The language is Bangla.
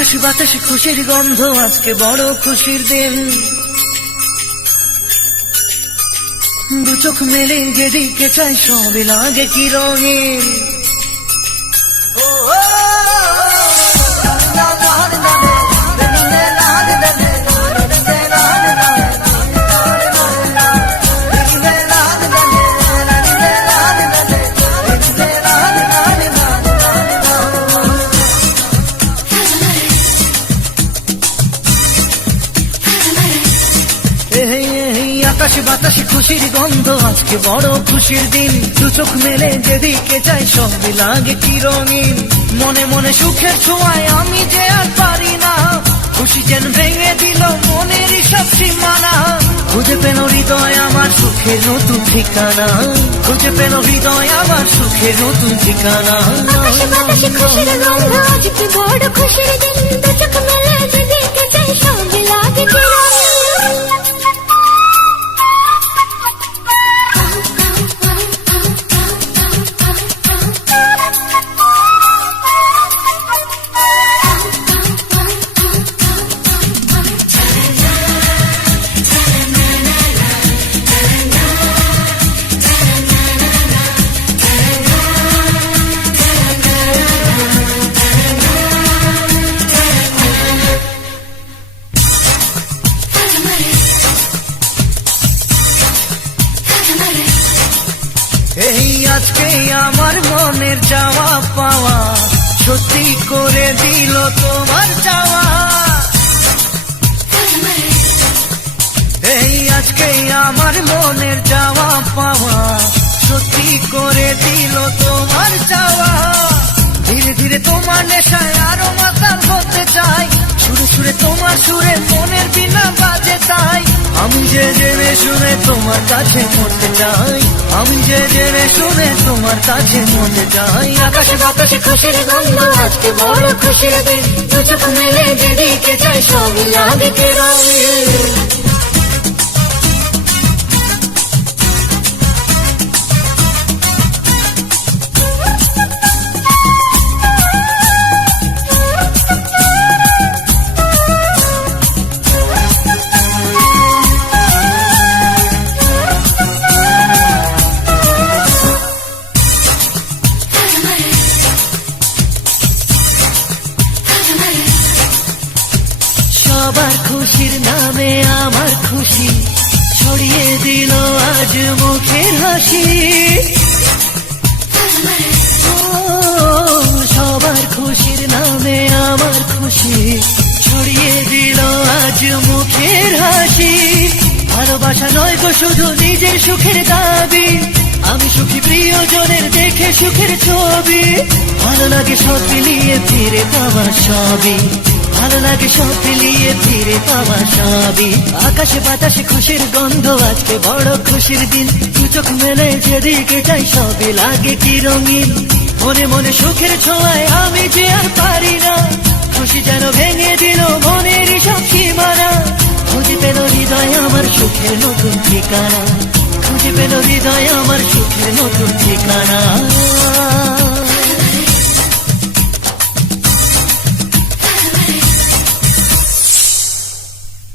আকাশ বাতাসে খুশির গন্ধ, আজকে বড় খুশির দিন। দু চোখ মেলে যেদিকে চাই সবে লাগে কি রঙিন। আকাশ বাতাসে খুশির গন্ধ, আজকে বড় খুশির দিন। দু চোখ মেলে যেদিকে চাই সবই লাগে কি রঙিন। মনে মনে সুখের ছোঁয়ায় আমি যে আর পারি না, খুশি যেন ভেঙে দিল মনের সব সীমানা। খুঁজে পেল হৃদয় আমার সুখের নতুন ঠিকানা, খুঁজে পেল হৃদয় আমার সুখের নতুন ঠিকানা। আকাশ বাতাসে খুশির গন্ধ, আজকে বড় খুশির দিন। দু চোখ মেলে যেদিকে চাই সবই লাগে কি রঙিন। এই আজকে আমার মনের চাওয়া পাওয়া সত্যি করে দিল তোমার চাওয়া। এই আজকে আমার মনের চাওয়া পাওয়া সত্যি করে দিল তোমার চাওয়া। ধীরে ধীরে তোমার নেশায় আরো মাতাল হতে চাই, সুরে সুরে তোমার সুরে মনের বিনা বাজে তাই। আমি যে জেনে শুনে তোমার কাছে মরতে চাই, আমি যে জেনে শুনে তোমার কাছে মরতে চাই। আকাশে বাতাসে খুশির গন্ধ, আজকে বড় খুশির দিন। দু চোখ মেলে যেদিকে চাই সবই লাগে কি রঙিন। সবার খুশির নামে আমার খুশি ছড়িয়ে দিল আজ মুখের হাসি। সবার খুশির নামে আমার খুশি ছড়িয়ে দিল আজ মুখের হাসি। ভালোবাসা নয় গো শুধু নিজের সুখের দাবি, আমি সুখী প্রিয়জনের দেখে সুখের ছবি। ভালো লাগে সব মিলিয়ে ফিরে পাওয়া সবই, ভালো লাগে সব মিলিয়ে ফিরে পাওয়া সবই। আকাশে বাতাসে খুশির গন্ধ, আজকে বড় খুশির দিন। দু চোখ মেলে যেদিকে চাই সবই লাগে কি রঙিন। মনে মনে সুখের ছোঁয়ায় আমি যে আর পারি না, খুশি যেন ভেঙে দিল মনের সব সীমানা। খুঁজে পেল হৃদয় আমার সুখের নতুন ঠিকানা, খুঁজে পেল হৃদয় আমার সুখের নতুন ঠিকানা।